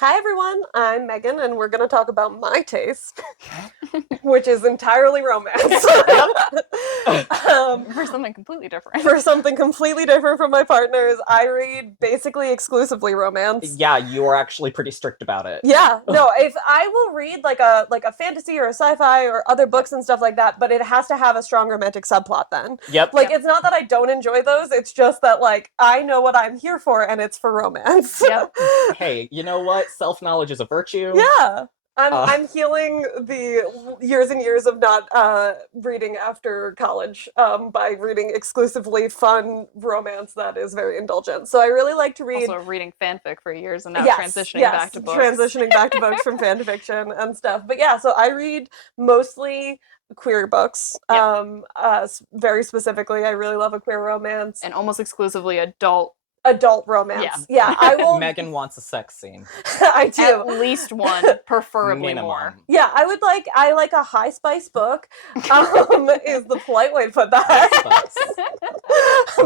Hi everyone, I'm Megan, and we're going to talk about my taste, which is entirely romance. um, For something completely different. for something completely different from my partners, I read basically exclusively romance. Yeah, you are actually pretty strict about it. Yeah, no, if I will read like a fantasy or a sci-fi or other books and stuff like that, but it has to have a strong romantic subplot then. Yep. Like it's not that I don't enjoy those, it's just that like I know what I'm here for and it's for romance. Yep. Hey, you know what? Self-knowledge is a virtue. Yeah. I'm Uh, I'm healing the years and years of not reading after college by reading exclusively fun romance that is very indulgent. So I really like to read. Also reading fanfic for years and now Yes, transitioning yes, back to books. transitioning back to books from fan fiction and stuff. But yeah, so I read mostly queer books. Yep. Very specifically, I really love a queer romance, And almost exclusively adult. adult romance. Yeah, I will. Megan wants a sex scene. I do. At least one, preferably Minimum. more. Yeah, I like a high spice book, is the polite way to put that.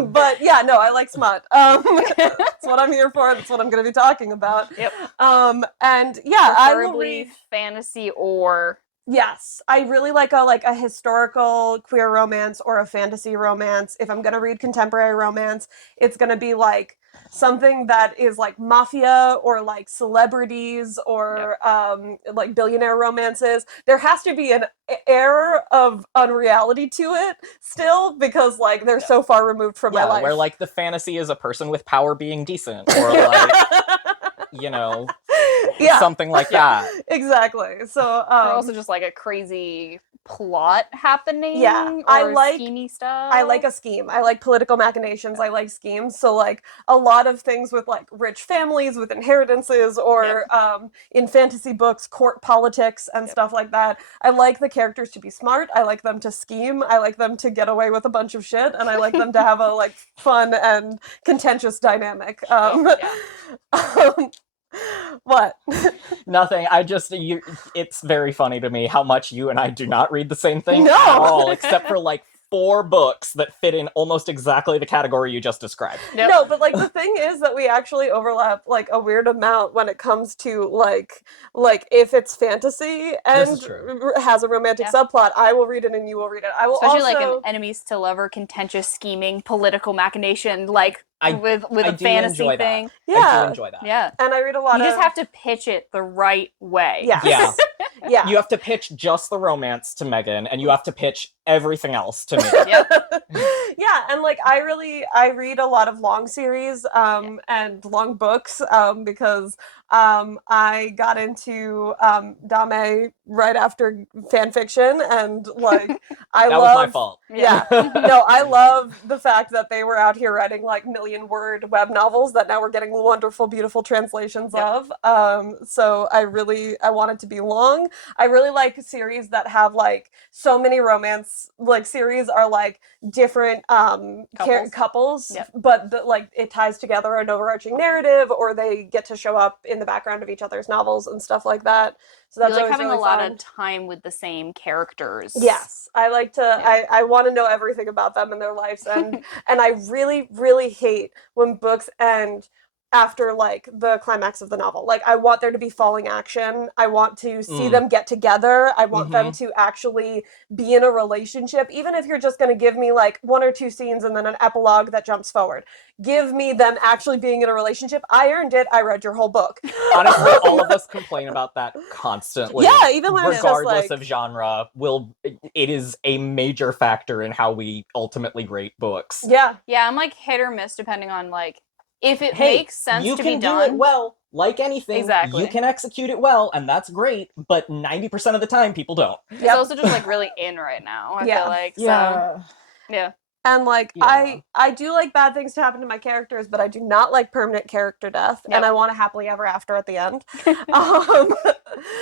But yeah, no, I like smut. That's what I'm here for. That's what I'm going to be talking about. Yep. And yeah, I will Preferably read. fantasy or Yes, I really like a historical queer romance or a fantasy romance. If I'm going to read contemporary romance, it's going to be like something that is like mafia or like celebrities or like billionaire romances. There has to be an air of unreality to it still because like they're so far removed from my Yeah, life. where like the fantasy is a person with power being decent, or like you know, Yeah, something like that. exactly. So or also just like a crazy plot happening. Yeah, or I like- schemy stuff. I like a scheme. I like political machinations. I like schemes. So like a lot of things with like rich families with inheritances or in fantasy books, court politics and stuff like that. I like the characters to be smart. I like them to scheme. I like them to get away with a bunch of shit and I like them to have a like fun and contentious dynamic. What? Nothing. It's very funny to me how much you and I do not read the same thing No! at all, except for like 4 books that fit in almost exactly the category you just described. Yep. No, but like the thing is that we actually overlap like a weird amount when it comes to like if it's fantasy and This is true. has a romantic Yeah. subplot, I will read it and you will read it. I will Especially also like an enemies to lover, contentious scheming, political machination, like I- with I a do fantasy enjoy that. thing. I yeah. do enjoy that. Yeah. And I read a lot You of just have to pitch it the right way. Yes. Yeah. Yeah. You have to pitch just the romance to Megan, and you have to pitch everything else to me. Yep. Yeah, and like I read a lot of long series and long books because I got into Dame right after fan fiction and like I That love was my fault. Yeah. No, I love the fact that they were out here writing like million-word web novels that now we're getting wonderful, beautiful translations Yep. of. So I want it to be long. I really like series that have like so many romance like series are like different couples Yep. but like it ties together an overarching narrative or they get to show up in the background of each other's novels and stuff like that. So that's You like always having really a lot fun. of time with the same characters. Yes, I like to. Yeah. I want to know everything about them and their lives, and I really really hate when books end after like the climax of the novel. Like I want there to be falling action. I want to see them get together. I want them to actually be in a relationship, even if you're just going to give me like 1 or 2 scenes and then an epilogue that jumps forward. Give me them actually being in a relationship. I earned it. I read your whole book. Honestly, all of us complain about that constantly. Yeah, even when it's just regardless like of genre, it is a major factor in how we ultimately rate books. yeah. Yeah, I'm like hit or miss depending on like if it Hey, makes sense you to can be do done. it well, like anything. Exactly. You can execute it well, and that's great. But 90% of the time, people don't. It's also just like really in right now. I Yeah. feel like so. Yeah. And like Yeah. I do like bad things to happen to my characters, but I do not like permanent character death, and Yep. I want a happily ever after at the end. um,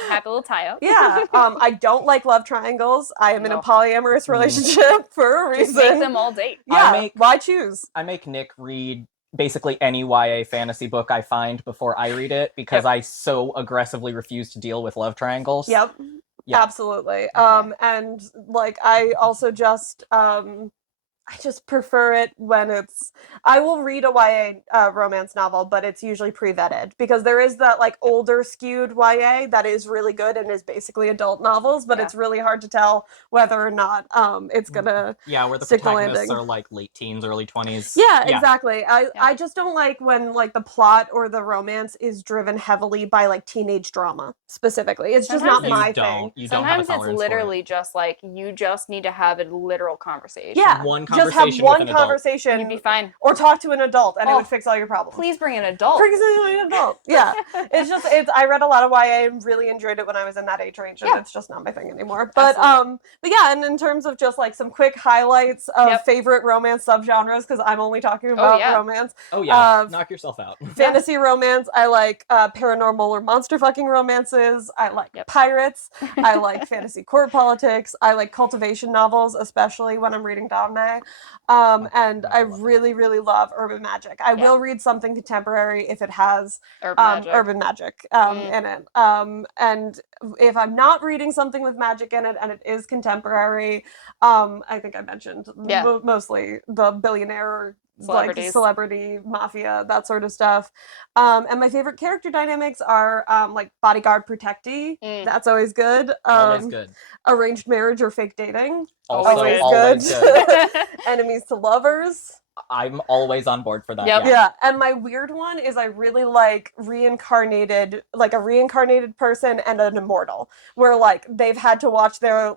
Happy little tie up. yeah, I don't like love triangles. I am in a No. polyamorous relationship for a Just reason. make them all date. Yeah, why choose? I make Nick read basically any YA fantasy book I find before I read it because I so aggressively refuse to deal with love triangles. Yep, Yeah. absolutely. And like I also just I just prefer it when it's. I will read a YA romance novel, but it's usually pre-vetted because there is that like older skewed YA that is really good and is basically adult novels, but it's really hard to tell whether or not it's gonna where the stick the protagonists landing. are like late teens, early 20s. Yeah, exactly. I just don't like when like the plot or the romance is driven heavily by like teenage drama specifically. It's just not my thing. You don't have Sometimes a it's tolerance literally just like you just need to have a literal conversation. Yeah, one just conversation have one with an adult. conversation. You'd be fine. Or talk to an adult and it would fix all your problems. Please bring an adult. Bring an adult. Yeah. I read a lot of YA and really enjoyed it when I was in that age range, and it's just not my thing anymore. But yeah, and in terms of just like some quick highlights of favorite romance subgenres, because I'm only talking about romance. Oh yeah, knock yourself out. Fantasy romance. I like paranormal or monster fucking romances. I like pirates. I like fantasy court politics. I like cultivation novels, especially when I'm reading Damne. And I really, really love urban magic. I will read something contemporary if it has urban magic in it. And if I'm not reading something with magic in it and it is contemporary, I think I mentioned mostly the billionaire like celebrity mafia, that sort of stuff. And my favorite character dynamics are like bodyguard protectee. That's always good. Always good. Arranged marriage or fake dating. Always good. Enemies to lovers. I'm always on board for that. Yeah. And my weird one is I really like a reincarnated person and an immortal, where like they've had to watch the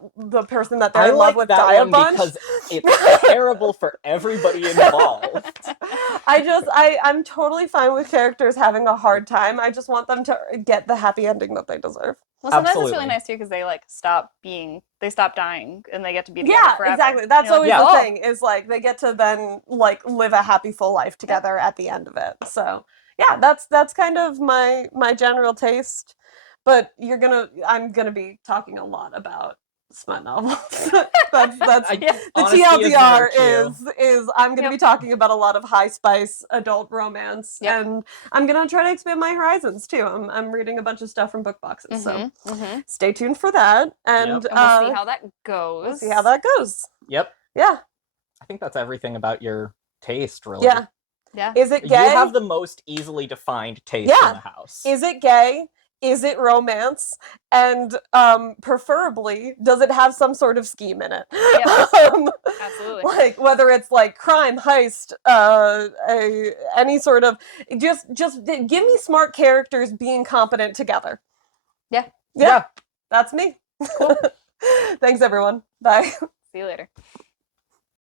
person that they're in love with die a bunch. Because it's terrible for everybody involved. I'm totally fine with characters having a hard time. I just want them to get the happy ending that they deserve. Well, sometimes it's really nice too because they like they stop dying and they get to be together forever. Exactly. That's always the thing is like they get to then like live a happy full life together at the end of it. So yeah, that's kind of my general taste. But I'm gonna be talking a lot about smut novels. that's the TLDR is I'm going to be talking about a lot of high spice adult romance, and I'm going to try to expand my horizons too. I'm reading a bunch of stuff from book boxes, so stay tuned for that, and we'll see how that goes. Yep. Yeah. I think that's everything about your taste, really. Yeah. Is it gay? You have the most easily defined taste in the house. Is it gay? Is it romance? And preferably, does it have some sort of scheme in it? Absolutely. Like whether it's like crime, heist, any sort of just give me smart characters being competent together. Yeah. That's me. Cool. Thanks everyone. Bye. See you later.